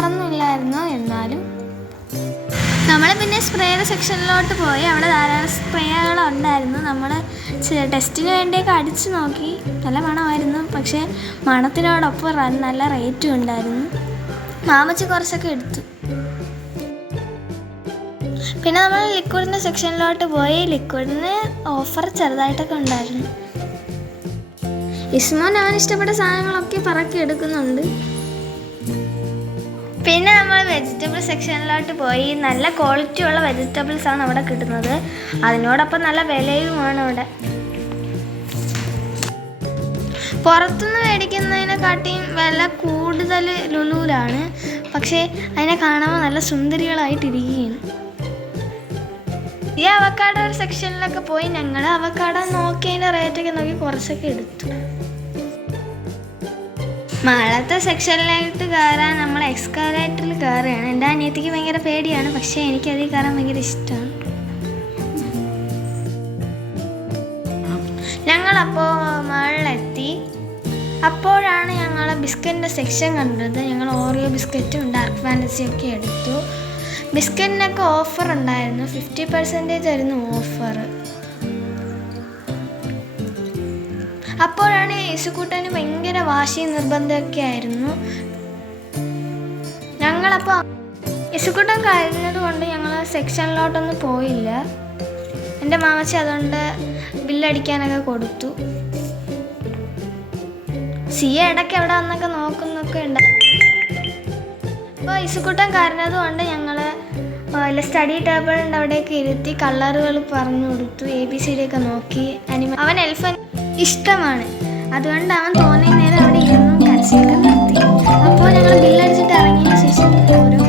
ഓഫറൊന്നും എന്നാലും നമ്മൾ പിന്നെ സ്പ്രേയുടെ സെക്ഷനിലോട്ട് പോയി. അവിടെ ധാരാളം സ്പ്രേകളുണ്ടായിരുന്നു. നമ്മൾ ടെസ്റ്റിന് വേണ്ടിയൊക്കെ അടിച്ചു നോക്കി. നല്ല മണമായിരുന്നു. പക്ഷേ മണത്തിനോടൊപ്പം നല്ല റേറ്റും ഉണ്ടായിരുന്നു. മാമച്ചി കുറച്ചൊക്കെ എടുത്തു. പിന്നെ നമ്മൾ ലിക്വിഡിൻ്റെ സെക്ഷനിലോട്ട് പോയി. ലിക്വിഡിന് ഓഫർ ചെറുതായിട്ടൊക്കെ ഉണ്ടായിരുന്നു. ഇസ്മോൻ അവന് ഇഷ്ടപ്പെട്ട സാധനങ്ങളൊക്കെ പറക്കി എടുക്കുന്നുണ്ട്. പിന്നെ നമ്മൾ വെജിറ്റബിൾ സെക്ഷനിലോട്ട് പോയി. നല്ല ക്വാളിറ്റി ഉള്ള വെജിറ്റബിൾസാണ് അവിടെ കിട്ടുന്നത്. അതിനോടൊപ്പം നല്ല വിലയുമാണ് അവിടെ. പുറത്തുനിന്ന് മേടിക്കുന്നതിനെക്കാട്ടിയും വില കൂടുതൽ ലുലുവിലാണ്. പക്ഷേ അതിനെ കാണുമ്പോൾ നല്ല സുന്ദരികളായിട്ടിരിക്കുകയാണ്. ഈ അവക്കാഡോ സെക്ഷനിലൊക്കെ പോയി ഞങ്ങൾ അവക്കാഡോ നോക്കി അതിൻ്റെ റേറ്റൊക്കെ നോക്കി കുറച്ചൊക്കെ എടുത്തു. മഴത്തെ സെക്ഷനിലായിട്ട് കയറാൻ നമ്മൾ എക്സ്കലേറ്ററിൽ കയറുകയാണ്. എൻ്റെ അനിയത്തിക്ക് ഭയങ്കര പേടിയാണ്. പക്ഷേ എനിക്കതിൽ കയറാൻ ഭയങ്കര ഇഷ്ടമാണ്. ഞങ്ങളപ്പോൾ മുകളിലെത്തി. അപ്പോഴാണ് ഞങ്ങൾ ബിസ്ക്കറ്റിൻ്റെ സെക്ഷൻ കണ്ടത്. ഞങ്ങൾ ഓറിയോ ബിസ്ക്കറ്റും ഡാർക്ക് ഫാൻറ്റസിയൊക്കെ എടുത്തു. ബിസ്ക്കറ്റിനൊക്കെ ഓഫർ ഉണ്ടായിരുന്നു. 50% ആയിരുന്നു ഓഫർ. അപ്പോഴാണ് യേശുക്കൂട്ടന് ഭയങ്കര വാശി നിർബന്ധമൊക്കെ ആയിരുന്നു. ഞങ്ങളപ്പോൾ യേശുക്കൂട്ടൻ കഴിഞ്ഞത് കൊണ്ട് ഞങ്ങൾ സെക്ഷനിലോട്ടൊന്നും പോയില്ല. എൻ്റെ മാമച്ചി അതുകൊണ്ട് ബില്ലടിക്കാനൊക്കെ കൊടുത്തു. സിയ ഇടയ്ക്ക് എവിടെ വന്നൊക്കെ നോക്കുന്നൊക്കെ ഉണ്ട്. അപ്പോൾ യേശുക്കൂട്ടൻ കരഞ്ഞത് കൊണ്ട് ഞങ്ങൾ സ്റ്റഡി ടേബിളിൻ്റെ അവിടെയൊക്കെ ഇരുത്തി കളറുകൾ പറഞ്ഞു കൊടുത്തു. ABCD ഒക്കെ നോക്കി. അവൻ എൽഫൻ ഇഷ്ടമാണ്. അതുകൊണ്ട് അവൻ തോന്നിയ നേരം അവിടെ ഇരുന്നും കരച്ചിലൊക്കെ നിർത്തി. അപ്പോൾ ഞങ്ങൾ ബില്ലടിച്ചിട്ട് ഇറങ്ങിയതിന് ശേഷം ഓരോ